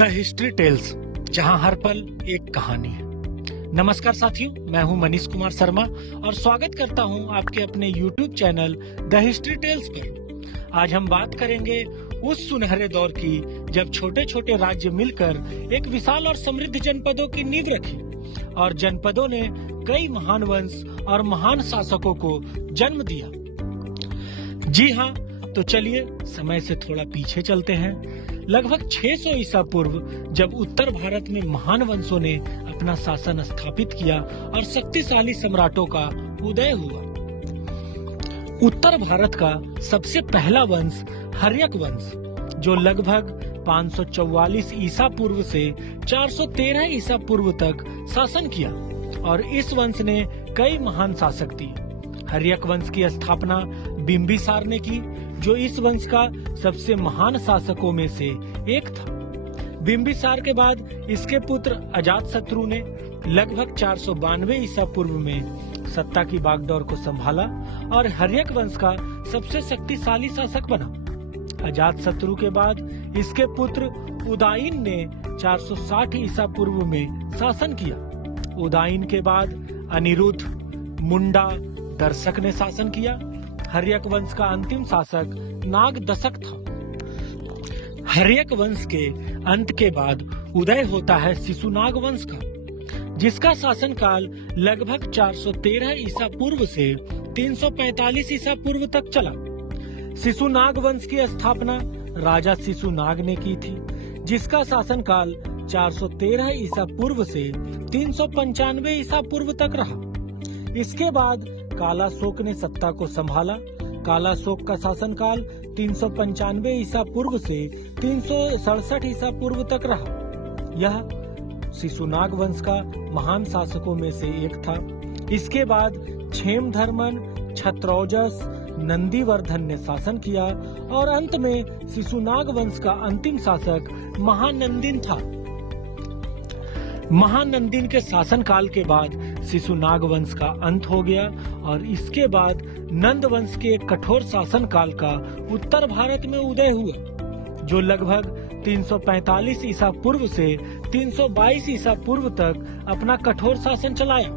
The History tales, जहां हर पल एक कहानी है। नमस्कार साथियों, मैं हूं मनीष कुमार शर्मा और स्वागत करता हूं आपके अपने YouTube channel The History Tales पर। आज हम बात करेंगे उस सुनहरे दौर की जब छोटे छोटे राज्य मिलकर एक विशाल और समृद्ध जनपदों की नींव रखी और जनपदों ने कई महान वंश और महान शासकों को जन्म दिया। जी हाँ, तो चलिए समय से थोड़ा पीछे चलते हैं। लगभग 600 ईसा पूर्व जब उत्तर भारत में महान वंशों ने अपना शासन स्थापित किया और शक्तिशाली सम्राटों का उदय हुआ। उत्तर भारत का सबसे पहला वंश हर्यक वंश, जो लगभग 544 ईसा पूर्व से 413 ईसा पूर्व तक शासन किया और इस वंश ने कई महान शासक दिए। हर्यक वंश की स्थापना बिंबिसार ने की, जो इस वंश का सबसे महान शासकों में से एक था। बिंबिसार के बाद इसके पुत्र अजातशत्रु ने लगभग 492 ईसा पूर्व में सत्ता की बागडोर को संभाला और हर्यक वंश का सबसे शक्तिशाली शासक बना। अजातशत्रु के बाद इसके पुत्र उदायन ने 460 ईसा पूर्व में शासन किया। उदायन के बाद अनिरुद्ध, मुंडा, दर्शक ने शासन किया। हर्यक वंश का अंतिम शासक नागदशक था। हर्यक वंश के अंत के बाद उदय होता है शिशुनाग वंश का, जिसका शासन काल लगभग 413 ईसा पूर्व से 345 ईसा पूर्व तक चला। शिशुनाग वंश की स्थापना राजा शिशुनाग ने की थी, जिसका शासन काल 413 ईसा पूर्व से 395 ईसा पूर्व तक रहा। इसके बाद कालाशोक ने सत्ता को संभाला। कालाशोक का शासन काल 395 ईसा पूर्व से 367 ईसा पूर्व तक रहा। यह शिशुनाग वंश का महान शासकों में से एक था। इसके बाद क्षेमधर्मन, क्षत्रौजस, नंदीवर्धन ने शासन किया और अंत में शिशुनाग वंश का अंतिम शासक महानंदिन था। महानंदिन के शासन काल के बाद शिशुनाग वंश का अंत हो गया और इसके बाद नंद वंश के कठोर शासन काल का उत्तर भारत में उदय हुआ, जो लगभग 345 ईसा पूर्व से 322 ईसा पूर्व तक अपना कठोर शासन चलाया।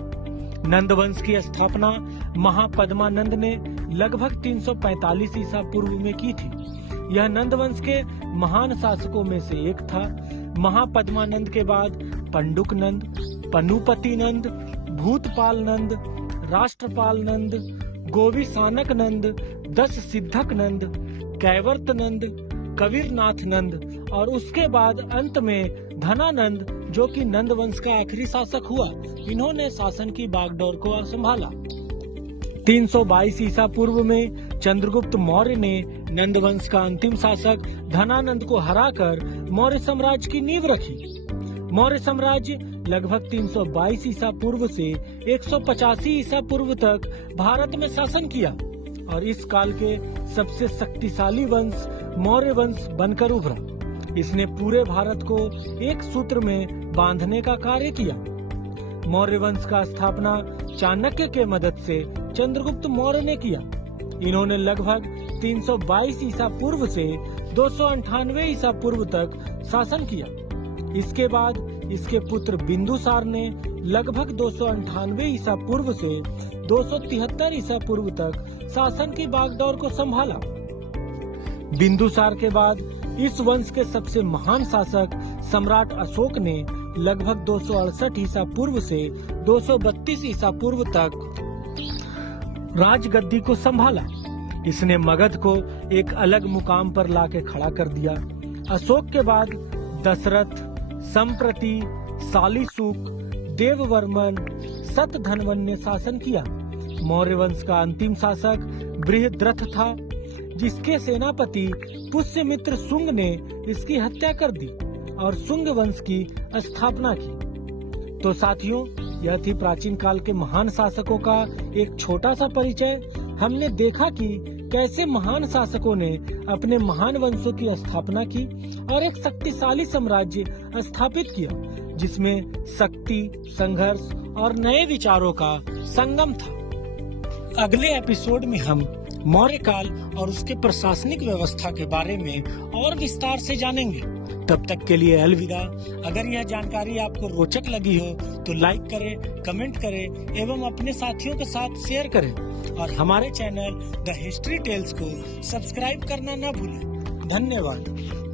नंद वंश की स्थापना महापद्मानंद ने लगभग 345 ईसा पूर्व में की थी। यह नंद वंश के महान शासकों में से एक था। महापद्मानंद के बाद पंडुक नंद, पनुपति नंद, भूतपाल नंद, राष्ट्रपाल नंद, गोविशानक नंद, दस सिद्धक नंद, कैवर्त नंद, कबीरनाथ नंद और उसके बाद अंत में धनानंद, जो कि नंद वंश का आखिरी शासक हुआ। इन्होंने शासन की बागडोर को संभाला। 322 ईसा पूर्व में चंद्रगुप्त मौर्य ने नंद वंश का अंतिम शासक धनानंद को हराकर मौर्य साम्राज्य की नींव रखी। मौर्य साम्राज्य लगभग 322 ईसा पूर्व से 185 ईसा पूर्व तक भारत में शासन किया और इस काल के सबसे शक्तिशाली वंश मौर्य वंश बनकर उभरा। इसने पूरे भारत को एक सूत्र में बांधने का कार्य किया। मौर्य वंश का स्थापना चाणक्य के मदद से चंद्रगुप्त मौर्य ने किया। इन्होंने लगभग 322 ईसा पूर्व से 298 ईसा पूर्व तक शासन किया। इसके बाद इसके पुत्र बिंदुसार ने लगभग 298 ईसा पूर्व से 273 ईसा पूर्व तक शासन की बागडोर को संभाला। बिंदुसार के बाद इस वंश के सबसे महान शासक सम्राट अशोक ने लगभग 268 ईसा पूर्व से 232 ईसा पूर्व तक राजगद्दी को संभाला। इसने मगध को एक अलग मुकाम पर लाके खड़ा कर दिया। अशोक के बाद दशरथ, संप्रति, सालिशुक, देववर्मन, शतधन्वन ने शासन किया। मौर्य वंश का अंतिम शासक बृहद्रथ था, जिसके सेनापति पुष्यमित्र शुंग ने इसकी हत्या कर दी और शुंग वंश की स्थापना की। तो साथियों, यह थी प्राचीन काल के महान शासकों का एक छोटा सा परिचय। हमने देखा कि कैसे महान शासकों ने अपने महान वंशों की स्थापना की और एक शक्तिशाली साम्राज्य स्थापित किया, जिसमें शक्ति, संघर्ष और नए विचारों का संगम था। अगले एपिसोड में हम मौर्य काल और उसके प्रशासनिक व्यवस्था के बारे में और विस्तार से जानेंगे। तब तक के लिए अलविदा। अगर यह जानकारी आपको रोचक लगी हो तो लाइक करें, कमेंट करें एवं अपने साथियों के साथ शेयर करें और हमारे चैनल द हिस्ट्री टेल्स को सब्सक्राइब करना न भूलें। धन्यवाद।